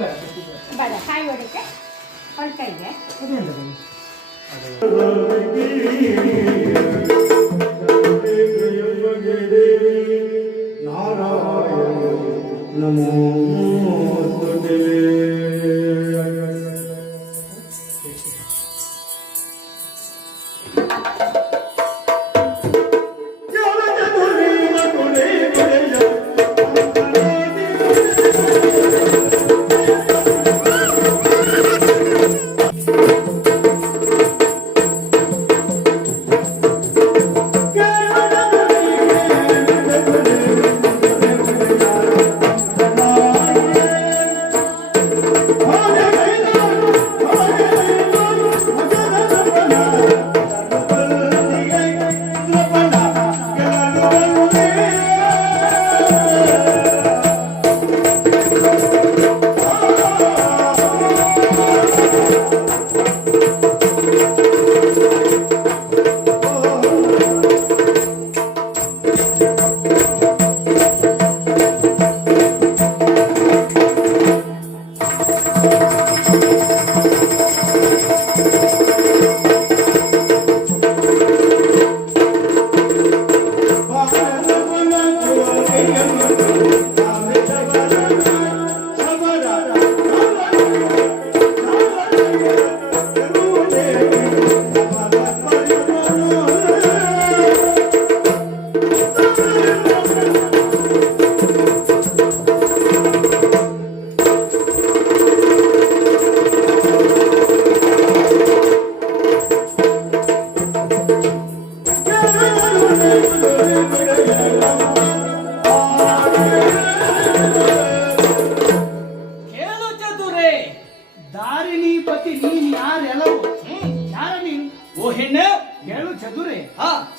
ಬೇಡ ಕಾಯಿ ಹೊಡಿಕೆ ಹೊಲ್ಕೈಗೆ ನಮೋ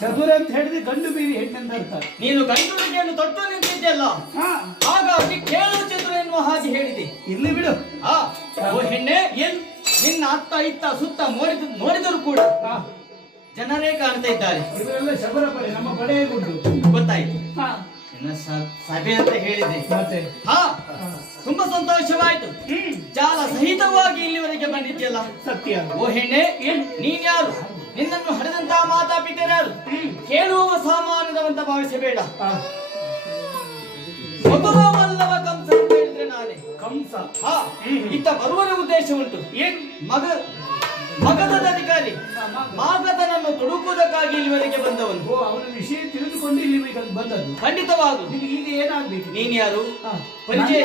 ಚದುರ ಅಂತ ಹೇಳಿದ್ರೆ ಗಂಡು ಬೀರಿ ಹೆಣ್ಣೆಂದ ಅರ್ಥ. ನೀನು ಗಂಡು ಹುಡುಗಿಯನ್ನು ತೊಟ್ಟು ನಿಂತಿದ್ದೆಲ್ಲ, ಹಾಗಾಗಿ ಕೇಳು ಚದುರ ಎನ್ನುವ ಹಾಗೆ ಹೇಳಿದೆ. ಇರ್ಲಿ ಬಿಡು. ಓ ಹೆಣ್ಣೆ, ನಿನ್ನ ಅತ್ತ ಇತ್ತ ಸುತ್ತ ನೋಡಿದರೂ ಕೂಡ ಜನರೇ ಕಾಣ್ತಾ ಇದ್ದಾರೆ. ಇವರೆಲ್ಲ ಶಬರ ಪಡೆ, ನಮ್ಮ ಪಡೆ ಗುಡ್ಡು. ಗೊತ್ತಾಯ್ತು. ನಿನ್ನ ಸಭೆ ಅಂತ ಹೇಳಿದೆ. ಮತ್ತೆ ತುಂಬಾ ಸಂತೋಷವಾಯ್ತು. ಜಾಲ ಸಹಿತವಾಗಿ ಇಲ್ಲಿವರೆಗೆ ಬಂದಿದ್ಯಲ್ಲ. ಸತ್ಯ. ಓ ಹೆಣ್ಣೆ, ನೀನ್ ಯಾರು? ನಿನ್ನನ್ನು ಹಡೆದಂತಹ ಮಾತಾಪಿತರಾರು ಕೇಳುವ ಸಾಮಾನ್ಯದವಂತ ಭಾವಿಸಬೇಡ. ಮಧುರವಲ್ಲವ ಕಂಸ ಅಂತ ಹೇಳಿದ್ರೆ ನಾನೇ ಕಂಸ. ಇತ್ತ ಬರುವರ ಉದ್ದೇಶ ಉಂಟು. ಏನ್ ಮಗಧದ ಅಧಿಕಾರಿ ಮಾಗಧನನ್ನು ತೊಡಕುವುದಕ್ಕಾಗಿ ಇಲ್ಲಿವರೆಗೆ ಬಂದವನು. ಅವನ ವಿಷಯ ತಿಳಿದುಕೊಂಡು ಇಲ್ಲಿ ಬಂದದ್ದು. ಖಂಡಿತವಾಗು. ಈಗ ಏನಾಗ್ಬೇಕು? ನೀನ್ ಯಾರು? ಪರಿಚಯ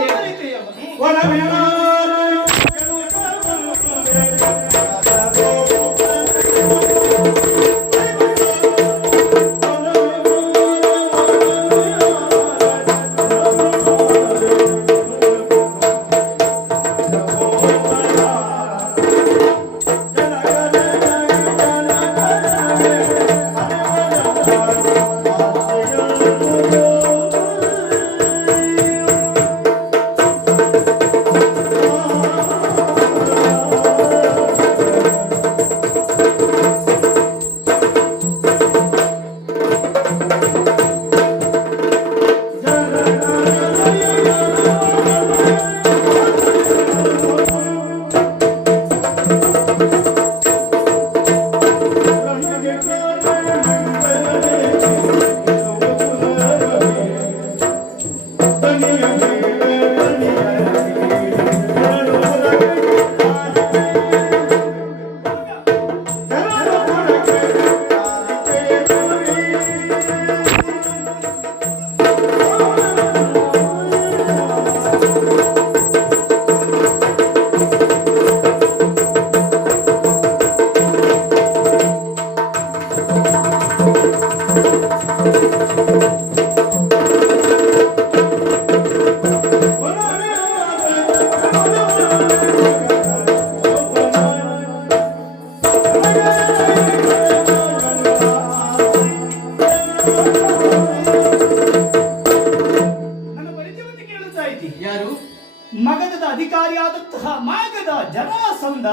ಮಗಧದ ಅಧಿಕಾರಿಯಾದಂತಹ ಮಾಗಧ ಜರಾಸಂಧ.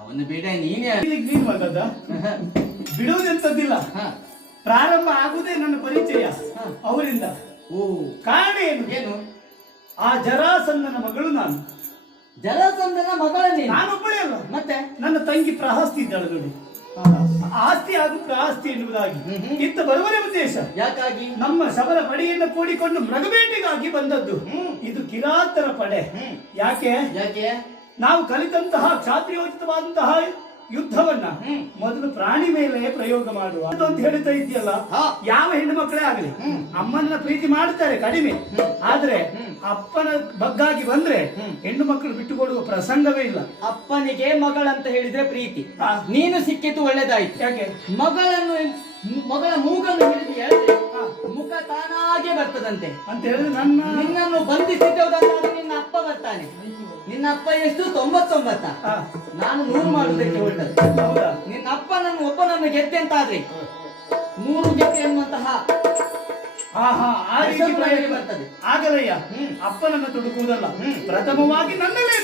ಅವನು ಬೇಡ, ನೀನೇ ನೀನ್ ಮಗಧ ಬಿಡುವುದೆಂತದ್ದಿಲ್ಲ. ಪ್ರಾರಂಭ ಆಗುವುದೇ ನನ್ನ ಪರಿಚಯ ಅವರಿಂದ. ಕಾರಣ ಏನು? ಏನು? ಆ ಜರಾಸಂಧನ ಮಗಳು ನಾನು. ಜರಾಸಂಧನ ಮಗಳ ನೀನು. ನಾನೊಬ್ಬಳೇ ಅಲ್ಲ, ಮತ್ತೆ ನನ್ನ ತಂಗಿ ಪ್ರಹಸ್ತಿ ಇದ್ದಾಳೆ ನೋಡಿ. ಆಸ್ತಿ ಹಾಗೂ ಪ್ರಾಸ್ತಿ ಎನ್ನುವುದಾಗಿ ಇತ್ತ ಬರುವನೇ ಉದ್ದೇಶ. ಯಾಕಾಗಿ? ನಮ್ಮ ಶಬರ ಪಡೆಯನ್ನು ಕೂಡಿಕೊಂಡು ಮೃಗಬೇಟೆಗಾಗಿ ಬಂದದ್ದು. ಇದು ಕಿರಾತರ ಪಡೆ. ಯಾಕೆ? ಯಾಕೆ? ನಾವು ಕಲಿತಂತಹ ಕ್ಷಾತ್ರಿಯೋಚಿತವಾದಂತಹ ಯುದ್ಧವನ್ನ ಮೊದಲು ಪ್ರಾಣಿ ಮೇಲೆ ಪ್ರಯೋಗ ಮಾಡುವ ಅಂತ ಹೇಳ್ತಾ ಇದೆಯಲ್ಲ. ಯಾವ ಹೆಣ್ಣು ಮಕ್ಕಳೇ ಆಗಲಿ ಅಮ್ಮನ ಪ್ರೀತಿ ಮಾಡ್ತಾರೆ ಕಡಿಮೆ, ಆದ್ರೆ ಅಪ್ಪನ ಬಗ್ಗಾಗಿ ಬಂದ್ರೆ ಹೆಣ್ಣು ಮಕ್ಕಳು ಬಿಟ್ಟುಕೊಡುವ ಪ್ರಸಂಗವೇ ಇಲ್ಲ. ಅಪ್ಪನಿಗೆ ಮಗಳಂತ ಹೇಳಿದ್ರೆ ಪ್ರೀತಿ. ನೀನು ಸಿಕ್ಕಿದ್ದು ಒಳ್ಳೇದಾಯ್ತು. ಯಾಕೆ? ಮಗಳ ಮೂಗನ್ನು ಹಿಡಿದು ಎಳೆದ್ರೆ ಮುಖ ತಾನಾಗೆ ಬರ್ತದಂತೆ ಅಂತ ಹೇಳಿದ್ರೆ ನಿನ್ನನ್ನು ಬಂಧಿಸಿದ್ದವುದಂತಾದ್ರೆ ನಿನ್ನ ಅಪ್ಪ ಬರ್ತಾನೆ. ನಿನ್ನ ಅಪ್ಪ ಎಷ್ಟು? 99. ನಾನು 100 ಮಾಡುವುದಕ್ಕೆ ಹೊರಟದ್ದು. ನಿನ್ನ ಅಪ್ಪ ಒಬ್ಬನನ್ನು ಗೆದ್ದೆ ಅಂತಾದ್ರೆ 100 ಗೆದ್ದೆ ಎನ್ನುವಂತಹ ಬರ್ತದೆ. ಆಗಲಯ್ಯ, ಅಪ್ಪನನ್ನ ತುಡುಕುವುದಲ್ಲ, ಪ್ರಥಮವಾಗಿ ನನ್ನಲ್ಲೇ